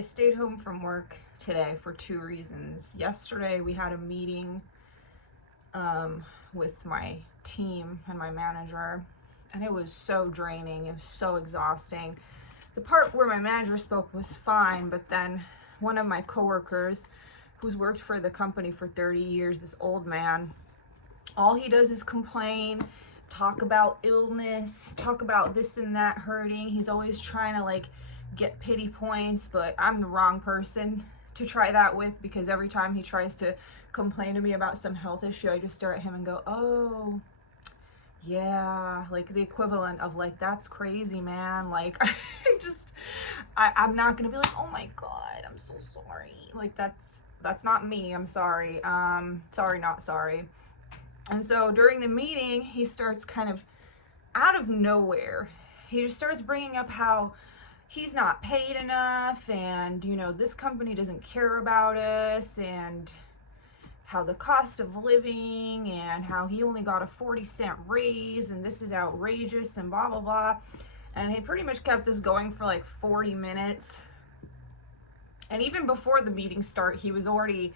I stayed home from work today for two reasons. Yesterday we had a meeting with my team and my manager, and it was so draining. It was so exhausting. The part where my manager spoke was fine, but then one of my coworkers, who's worked for the company for 30 years, this old man, all he does is complain, talk about illness, talk about this and that hurting. He's always trying to get pity points, but I'm the wrong person to try that with, because every time he tries to complain to me about some health issue, I just stare at him and go, oh yeah, like the equivalent of that's crazy, man. I'm not gonna be like, oh my god, I'm so sorry. That's not me. I'm sorry. Sorry, not sorry. And so during the meeting, he starts kind of out of nowhere, he just starts bringing up how he's not paid enough, and this company doesn't care about us, and how the cost of living, and how he only got a 40-cent raise, and this is outrageous, and blah blah blah. And he pretty much kept this going for 40 minutes. And even before the meeting start, he was already,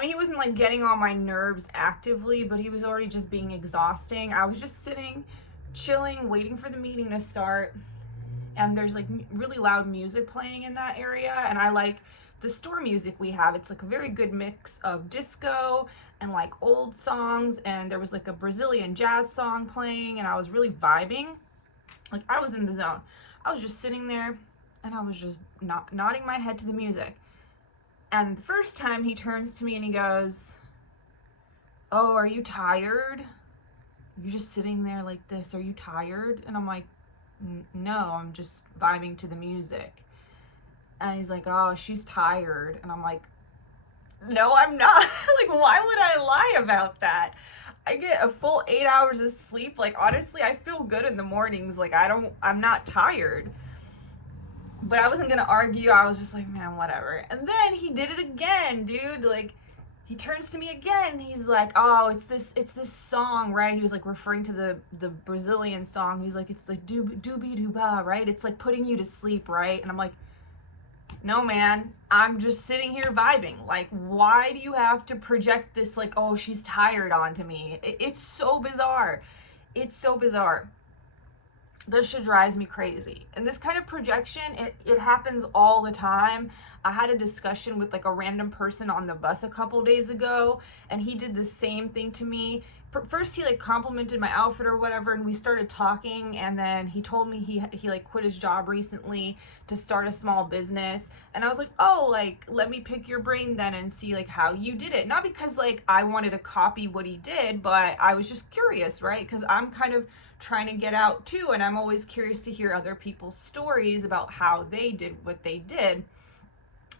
he wasn't getting on my nerves actively, but he was already just being exhausting. I was just sitting, chilling, waiting for the meeting to start, and there's really loud music playing in that area, and I like the store music we have. It's a very good mix of disco and old songs, and there was a Brazilian jazz song playing, and I was really vibing. I was in the zone. I was just sitting there, and I was just nodding my head to the music. And the first time he turns to me and he goes, oh, are you tired? You're just sitting there like this. Are you tired? And I'm like, no, I'm just vibing to the music. And he's like, oh, she's tired. And I'm like, no, I'm not. Why would I lie about that? I get a full 8 hours of sleep. Honestly, I feel good in the mornings. I'm not tired. But I wasn't gonna argue. I was just like, man, whatever. And then he did it again, dude. He turns to me again. He's like, oh, it's this song, right? He was referring to the Brazilian song. He's like, it's doobie dooba, right? It's putting you to sleep, right? And I'm like, no, man, I'm just sitting here vibing. Why do you have to project this oh, she's tired onto me? It's so bizarre. It's so bizarre. This shit drives me crazy. And this kind of projection, it happens all the time. I had a discussion with a random person on the bus a couple days ago, and he did the same thing to me. First, he complimented my outfit or whatever, and we started talking, and then he told me he quit his job recently to start a small business. And I was like, oh, let me pick your brain then and see how you did it. Not because I wanted to copy what he did, but I was just curious, right? Because I'm kind of trying to get out too, and I'm always curious to hear other people's stories about how they did what they did.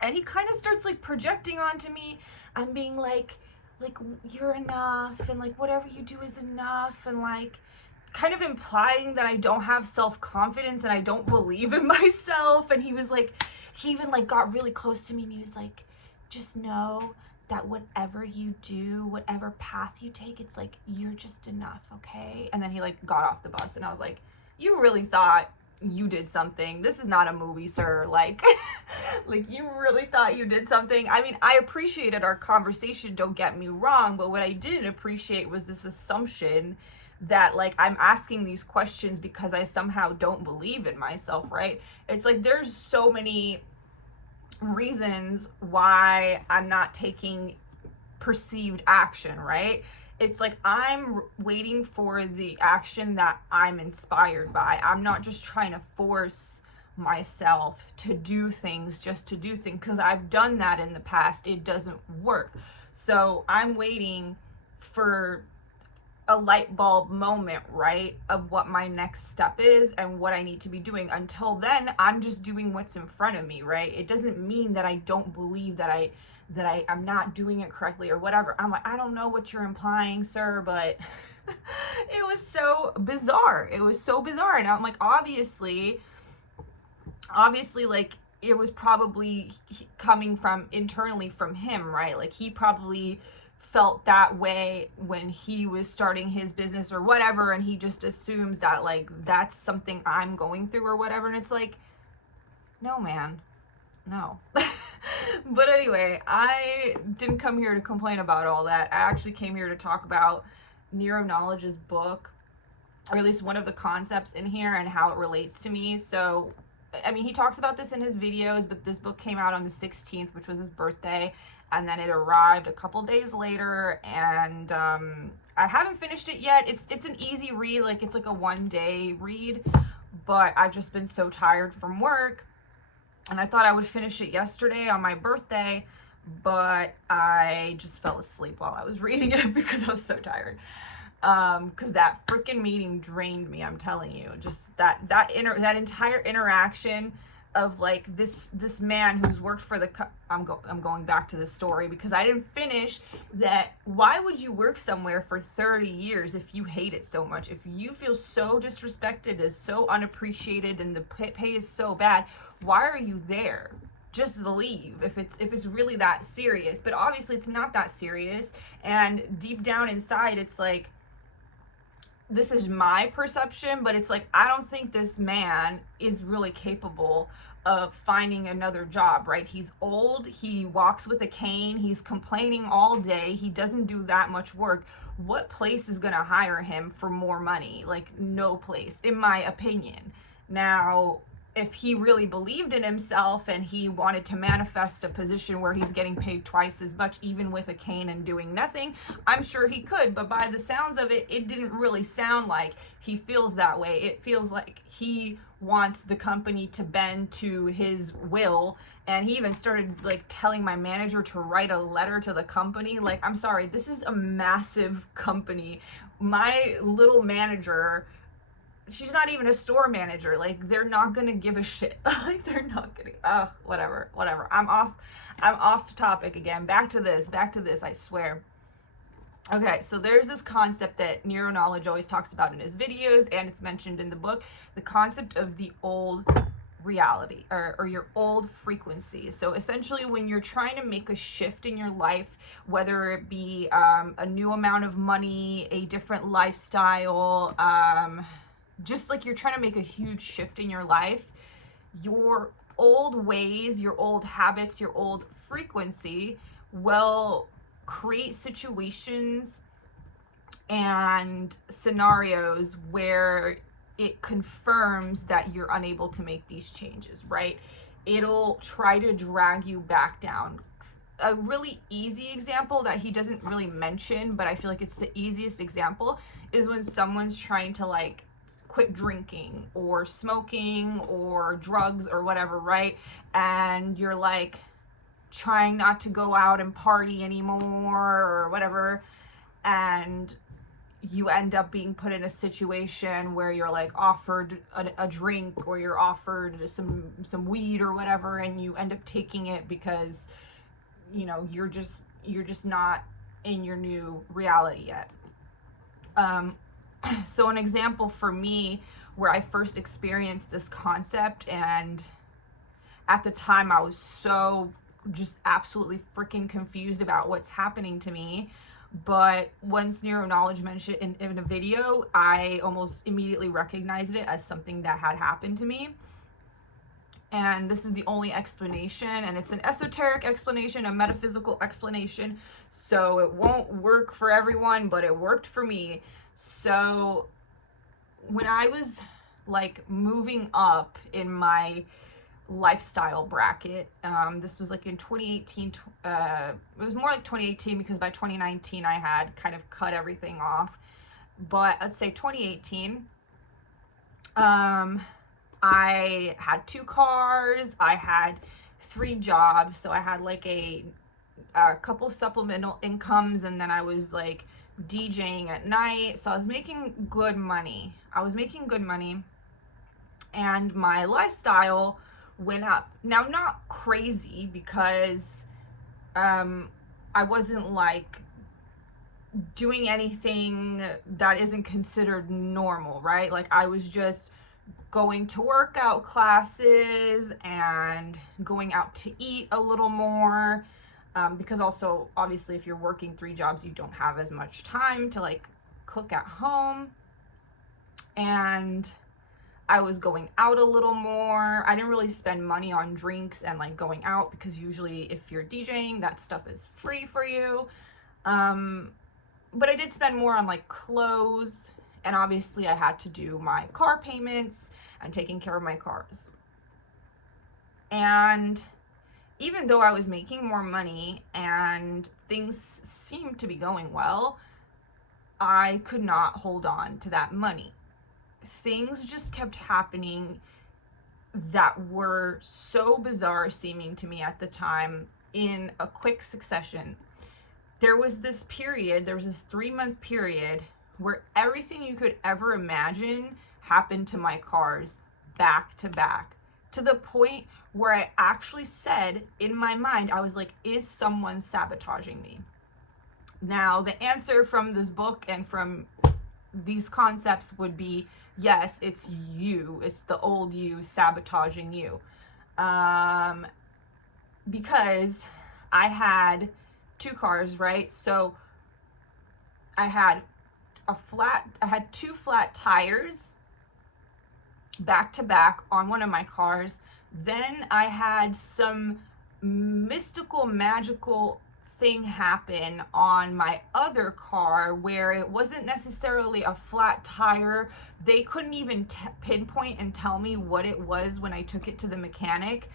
And he kind of starts projecting onto me. I'm being like you're enough, and whatever you do is enough, and kind of implying that I don't have self-confidence and I don't believe in myself. And he even got really close to me, and he was like, just know that whatever you do, whatever path you take, it's you're just enough, okay? And then he got off the bus, and I was like, you really thought you did something. This is not a movie, sir. You really thought you did something. I appreciated our conversation, don't get me wrong, but what I didn't appreciate was this assumption that I'm asking these questions because I somehow don't believe in myself, right? It's there's so many reasons why I'm not taking perceived action, right? It's I'm waiting for the action that I'm inspired by. I'm not just trying to force myself to do things just to do things, because I've done that in the past. It doesn't work. So I'm waiting for a light bulb moment, right, of what my next step is and what I need to be doing. Until then, I'm just doing what's in front of me, right? It doesn't mean that I don't believe that I'm not doing it correctly or whatever. I'm I don't know what you're implying, sir, but it was so bizarre. It was so bizarre. And I'm obviously, it was probably coming from internally from him, right? He probably felt that way when he was starting his business or whatever, and he just assumes that that's something I'm going through or whatever. And it's no, man, No. But anyway, I didn't come here to complain about all that. I actually came here to talk about Nero Knowledge's book, or at least one of the concepts in here and how it relates to me. So, I mean, he talks about this in his videos, but this book came out on the 16th, which was his birthday, and then it arrived a couple days later, and I haven't finished it yet. It's an easy read, like it's like a 1-day read, but I've just been so tired from work, and I thought I would finish it yesterday on my birthday, but I just fell asleep while I was reading it because I was so tired. Because that freaking meeting drained me, I'm telling you. Just that entire interaction of like this man who's worked for the I'm going back to this story because I didn't finish that. Why would you work somewhere for 30 years if you hate it so much? If you feel so disrespected, is so unappreciated, and the pay is so bad, why are you there? Just leave if it's really that serious. But obviously it's not that serious, and deep down inside it's like, this is my perception, but it's like, I don't think this man is really capable of finding another job, right? He's old, he walks with a cane, he's complaining all day, he doesn't do that much work. What place is gonna hire him for more money? Like, no place, in my opinion. Now, if he really believed in himself and he wanted to manifest a position where he's getting paid twice as much, even with a cane and doing nothing, I'm sure he could. But by the sounds of it, it didn't really sound like he feels that way. It feels like he wants the company to bend to his will. And he even started like telling my manager to write a letter to the company. Like, I'm sorry, this is a massive company. My little manager, she's not even a store manager. Like, they're not gonna give a shit. Like, they're not gonna, whatever. I'm off topic again. Back to this, I swear. Okay, so there's this concept that Nero Knowledge always talks about in his videos, and it's mentioned in the book, the concept of the old reality, or your old frequency. So essentially, when you're trying to make a shift in your life, whether it be a new amount of money, a different lifestyle, just like you're trying to make a huge shift in your life, your old ways, your old habits, your old frequency will create situations and scenarios where it confirms that you're unable to make these changes, right? It'll try to drag you back down. A really easy example that he doesn't really mention, but I feel like it's the easiest example, is when someone's trying to like quit drinking or smoking or drugs or whatever, right? And you're like trying not to go out and party anymore or whatever, and you end up being put in a situation where you're like offered a drink, or you're offered some weed or whatever, and you end up taking it because, you know, you're just not in your new reality yet. So an example for me where I first experienced this concept, and at the time I was so just absolutely freaking confused about what's happening to me, but once Nero Knowledge mentioned it in a video, I almost immediately recognized it as something that had happened to me. And this is the only explanation, and it's an esoteric explanation, a metaphysical explanation, so it won't work for everyone, but it worked for me. So when I was like moving up in my lifestyle bracket, this was like in 2018, it was more like 2018 because by 2019 I had kind of cut everything off, but let's say 2018, I had 2 cars, I had 3 jobs, so I had like a couple supplemental incomes, and then I was like DJing at night, so I was making good money. And my lifestyle went up. Now, not crazy, because I wasn't like doing anything that isn't considered normal, right? Like, I was just going to workout classes and going out to eat a little more, because also, obviously, if you're working 3 jobs, you don't have as much time to like cook at home. And I was going out a little more. I didn't really spend money on drinks and like going out, because usually if you're DJing, that stuff is free for you. But I did spend more on like clothes, and obviously I had to do my car payments and taking care of my cars. And even though I was making more money and things seemed to be going well, I could not hold on to that money. Things just kept happening that were so bizarre seeming to me at the time in a quick succession. There was this 3-month period where everything you could ever imagine happened to my cars back to back, to the point where I actually said in my mind, I was like, is someone sabotaging me? Now, the answer from this book and from these concepts would be, yes, it's you. It's the old you sabotaging you. Because I had 2 cars, right? So I had 2 flat tires back to back on one of my cars. Then I had some mystical, magical thing happen on my other car where it wasn't necessarily a flat tire. They couldn't even pinpoint and tell me what it was when I took it to the mechanic.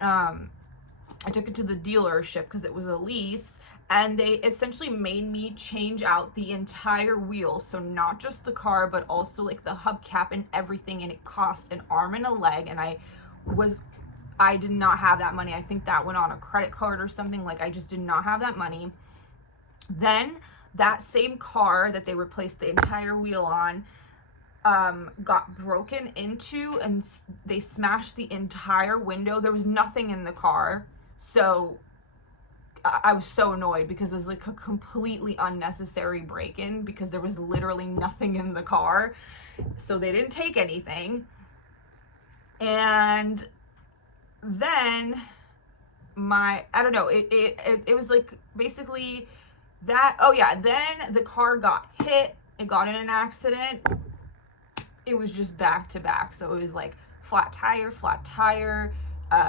I took it to the dealership because it was a lease, and they essentially made me change out the entire wheel. So not just the car, but also like the hubcap and everything. And it cost an arm and a leg. And I did not have that money. I think that went on a credit card or something. Like, I just did not have that money. Then that same car that they replaced the entire wheel on got broken into, and they smashed the entire window. There was nothing in the car. So I was so annoyed because it was like a completely unnecessary break-in, because there was literally nothing in the car. So they didn't take anything. And then I don't know, it was like basically that. Oh yeah, then the car got hit. It got in an accident. It was just back to back. So it was like flat tire,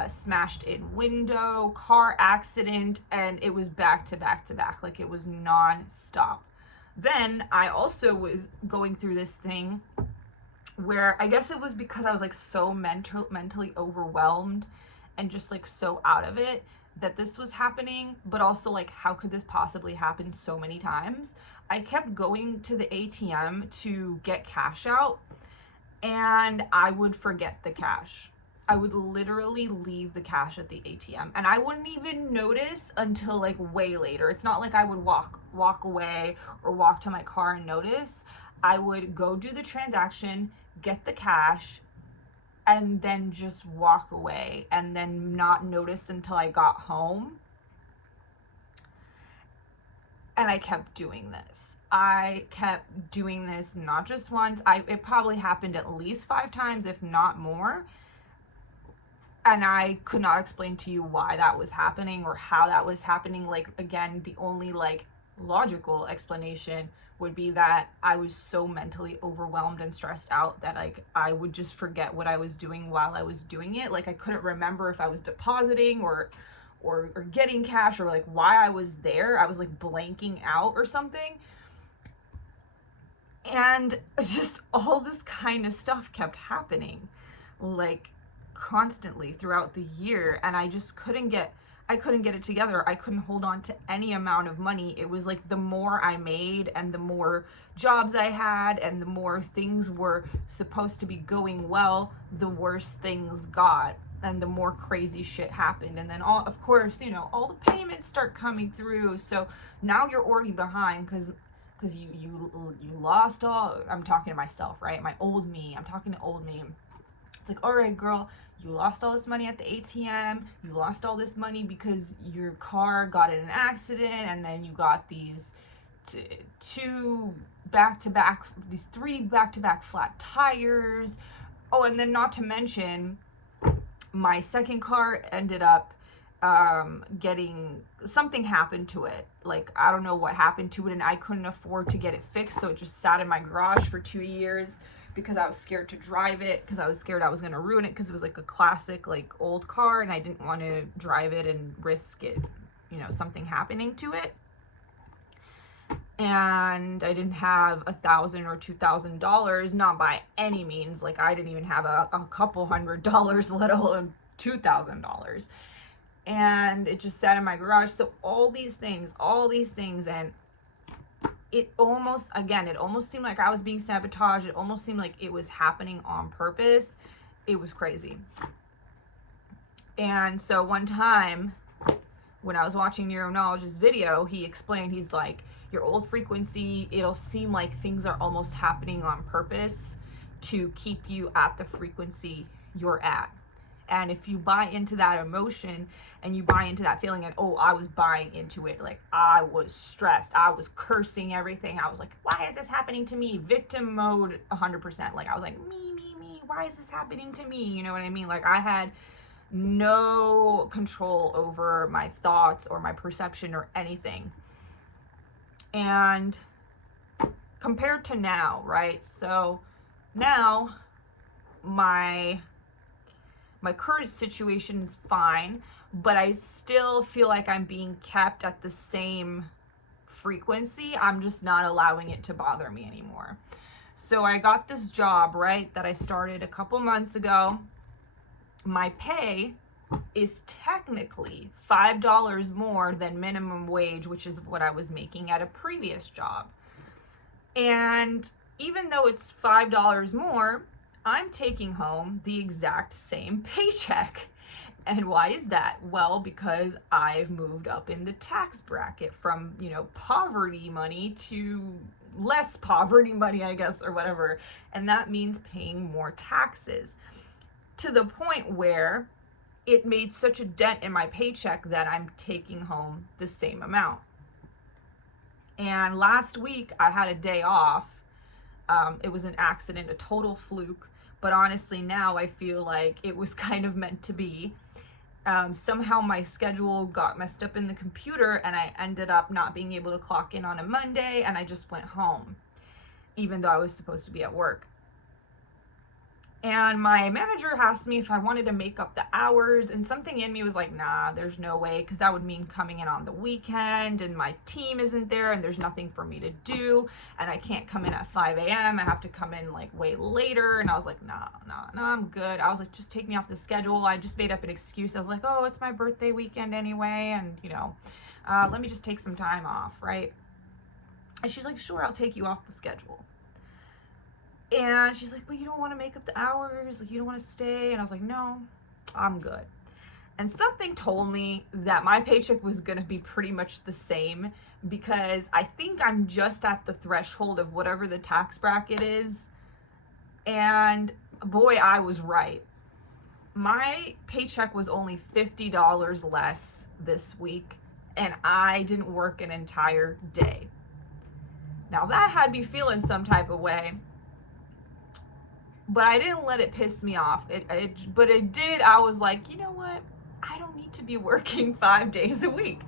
smashed in window, car accident, and it was back to back to back. Like, it was non-stop. Then I also was going through this thing where I guess it was because I was like so mentally overwhelmed and just like so out of it that this was happening, but also like, how could this possibly happen so many times? I kept going to the ATM to get cash out, and I would forget the cash. I would literally leave the cash at the ATM, and I wouldn't even notice until like way later. It's not like I would walk away or walk to my car and notice. I would go do the transaction, get the cash, and then just walk away, and then not notice until I got home. And I kept doing this. I kept doing this not just once. It probably happened at least 5 times, if not more. And I could not explain to you why that was happening or how that was happening. Like, again, the only like logical explanation would be that I was so mentally overwhelmed and stressed out that like I would just forget what I was doing while I was doing it. Like, I couldn't remember if I was depositing or getting cash, or like why I was there. I was like blanking out or something. And just all this kind of stuff kept happening, like constantly throughout the year, and I just couldn't get it together. I couldn't hold on to any amount of money. It was like the more I made and the more jobs I had and the more things were supposed to be going well, the worse things got and the more crazy shit happened. And then of course, all the payments start coming through. So now you're already behind because you lost all. I'm talking to myself, right? I'm talking to old me. It's like, all right, girl, you lost all this money at the ATM. You lost all this money because your car got in an accident, and then you got these 3 back-to-back flat tires. Oh, and then not to mention, my second car ended up getting something happened to it. Like, I don't know what happened to it, and I couldn't afford to get it fixed, so it just sat in my garage for 2 years because I was scared to drive it, because I was scared I was going to ruin it, because it was like a classic, like, old car, and I didn't want to drive it and risk it, you know, something happening to it. And I didn't have $1,000 or $2,000, not by any means. Like, I didn't even have a couple $100, let alone $2,000. And it just sat in my garage. So all these things, and it almost seemed like I was being sabotaged. It almost seemed like it was happening on purpose. It was crazy. And so one time when I was watching Neuroknowledge's video, he explained, he's like, your old frequency, it'll seem like things are almost happening on purpose to keep you at the frequency you're at. And if you buy into that emotion and you buy into that feeling, and I was buying into it, like I was stressed, I was cursing everything, I was like, why is this happening to me? Victim mode 100%. Like I was like, me, why is this happening to me? You know what I mean? Like I had no control over my thoughts or my perception or anything. And compared to now, right? So now my current situation is fine, but I still feel like I'm being kept at the same frequency. I'm just not allowing it to bother me anymore. So I got this job, right, that I started a couple months ago. My pay is technically $5 more than minimum wage, which is what I was making at a previous job. And even though it's $5 more, I'm taking home the exact same paycheck. And why is that? Well, because I've moved up in the tax bracket from, you know, poverty money to less poverty money, I guess, or whatever. And that means paying more taxes, to the point where it made such a dent in my paycheck that I'm taking home the same amount. And last week I had a day off. It was an accident, a total fluke. But honestly, now I feel like it was kind of meant to be. Somehow my schedule got messed up in the computer and I ended up not being able to clock in on a Monday, and I just went home, even though I was supposed to be at work. And my manager asked me if I wanted to make up the hours, and something in me was like, nah, there's no way, because that would mean coming in on the weekend, and my team isn't there, and there's nothing for me to do, and I can't come in at 5 a.m. I have to come in like way later. And I was like, nah, I'm good. I was like, just take me off the schedule. I just made up an excuse. I was like, oh, it's my birthday weekend anyway, and you know, let me just take some time off, right? And she's like, sure, I'll take you off the schedule. And she's like, well, you don't want to make up the hours, like you don't want to stay. And I was like, no, I'm good. And something told me that my paycheck was going to be pretty much the same, because I think I'm just at the threshold of whatever the tax bracket is. And boy, I was right. My paycheck was only $50 less this week, and I didn't work an entire day. Now that had me feeling some type of way. But I didn't let it piss me off. But it did. I was like, you know what? I don't need to be working 5 days a week.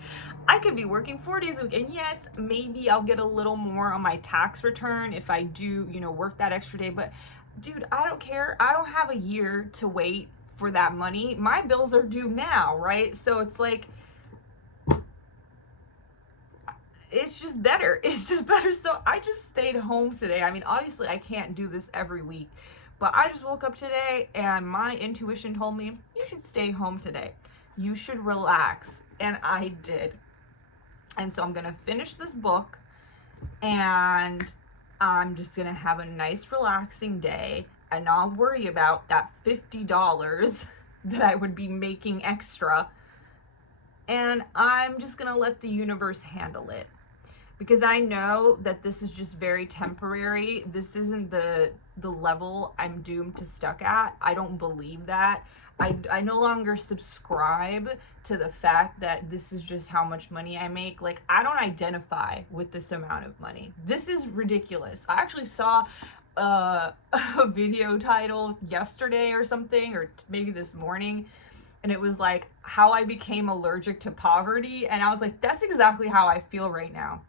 I could be working 4 days a week. And yes, maybe I'll get a little more on my tax return if I do, you know, work that extra day. But dude, I don't care. I don't have a year to wait for that money. My bills are due now, right? So it's like, it's just better. It's just better. So I just stayed home today. I mean, obviously I can't do this every week, but I just woke up today and my intuition told me, you should stay home today. You should relax. And I did. And so I'm going to finish this book, and I'm just going to have a nice relaxing day and not worry about that $50 that I would be making extra. And I'm just going to let the universe handle it, because I know that this is just very temporary. This isn't the level I'm doomed to stuck at. I don't believe that. I no longer subscribe to the fact that this is just how much money I make. Like, I don't identify with this amount of money. This is ridiculous. I actually saw a video title yesterday or something, or maybe this morning, and it was like, how I became allergic to poverty. And I was like, that's exactly how I feel right now.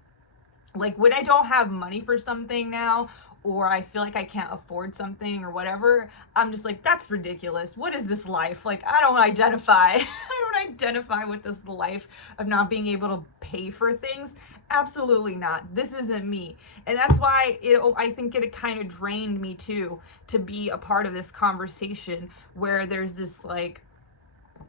Like, when I don't have money for something now, or I feel like I can't afford something or whatever, I'm just like, that's ridiculous. What is this life? Like, I don't identify. I don't identify with this life of not being able to pay for things. Absolutely not. This isn't me. And that's why I think it kind of drained me too, to be a part of this conversation where there's this like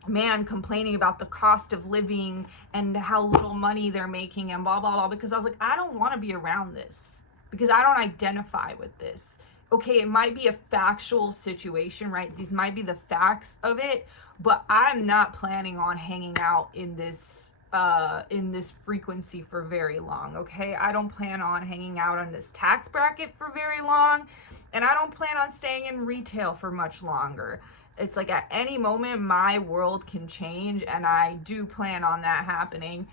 man complaining about the cost of living and how little money they're making and blah blah blah, because I was like, I don't want to be around this because I don't identify with this. Okay, it might be a factual situation, right? These might be the facts of it, but I'm not planning on hanging out in this frequency for very long. Okay, I don't plan on hanging out on this tax bracket for very long, and I don't plan on staying in retail for much longer. It's like at any moment my world can change, and I do plan on that happening.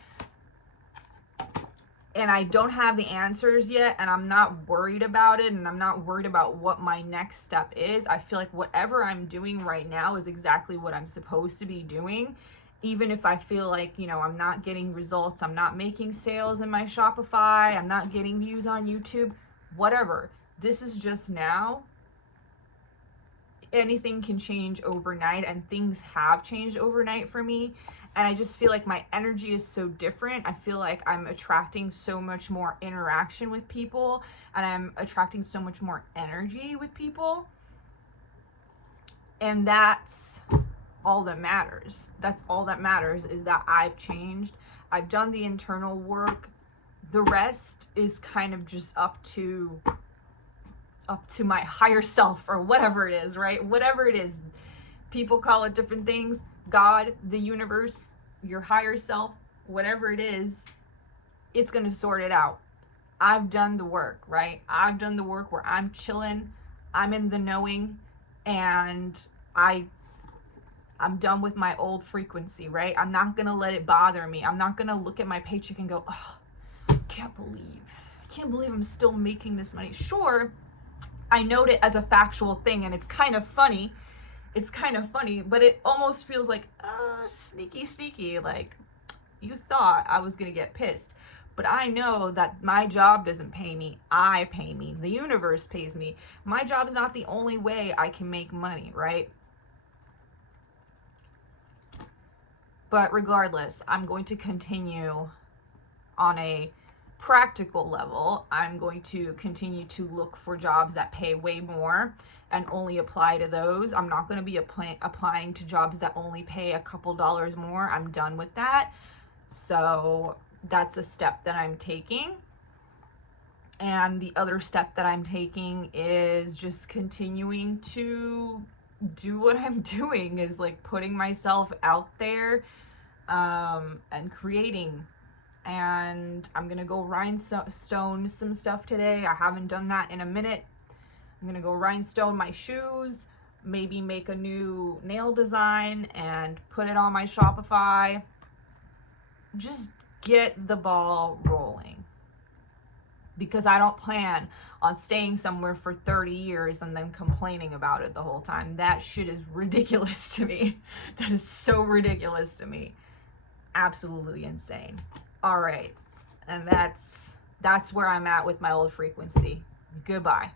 And I don't have the answers yet, and I'm not worried about it, and I'm not worried about what my next step is. I feel like whatever I'm doing right now is exactly what I'm supposed to be doing. Even if I feel like, I'm not getting results, I'm not making sales in my Shopify, I'm not getting views on YouTube, whatever. This is just now. Anything can change overnight, and things have changed overnight for me. And I just feel like my energy is so different. I feel like I'm attracting so much more interaction with people, and I'm attracting so much more energy with people. And that's all that matters. That's all that matters, is that I've changed. I've done the internal work. The rest is kind of just up to my higher self, or whatever it is, right? Whatever it is. People call it different things. God, the universe, your higher self, whatever it is, it's going to sort it out. I've done the work, right? I've done the work where I'm chilling, I'm in the knowing, and I'm done with my old frequency, right? I'm not going to let it bother me. I'm not going to look at my paycheck and go, oh, I can't believe I'm still making this money. Sure, I note it as a factual thing, and it's kind of funny, but it almost feels like, sneaky, like, you thought I was gonna get pissed. But I know that my job doesn't pay me, I pay me, the universe pays me. My job is not the only way I can make money, right? But regardless, I'm going to continue on a practical level. I'm going to continue to look for jobs that pay way more and only apply to those. I'm not going to be applying to jobs that only pay a couple dollars more. I'm done with that. So that's a step that I'm taking. And the other step that I'm taking is just continuing to do what I'm doing, is like putting myself out there and creating. And I'm gonna go rhinestone some stuff today. I haven't done that in a minute. I'm gonna go rhinestone my shoes, maybe make a new nail design and put it on my Shopify. Just get the ball rolling, because I don't plan on staying somewhere for 30 years and then complaining about it the whole time. That shit is ridiculous to me. That is so ridiculous to me. Absolutely insane. All right, and that's where I'm at with my old frequency. Goodbye.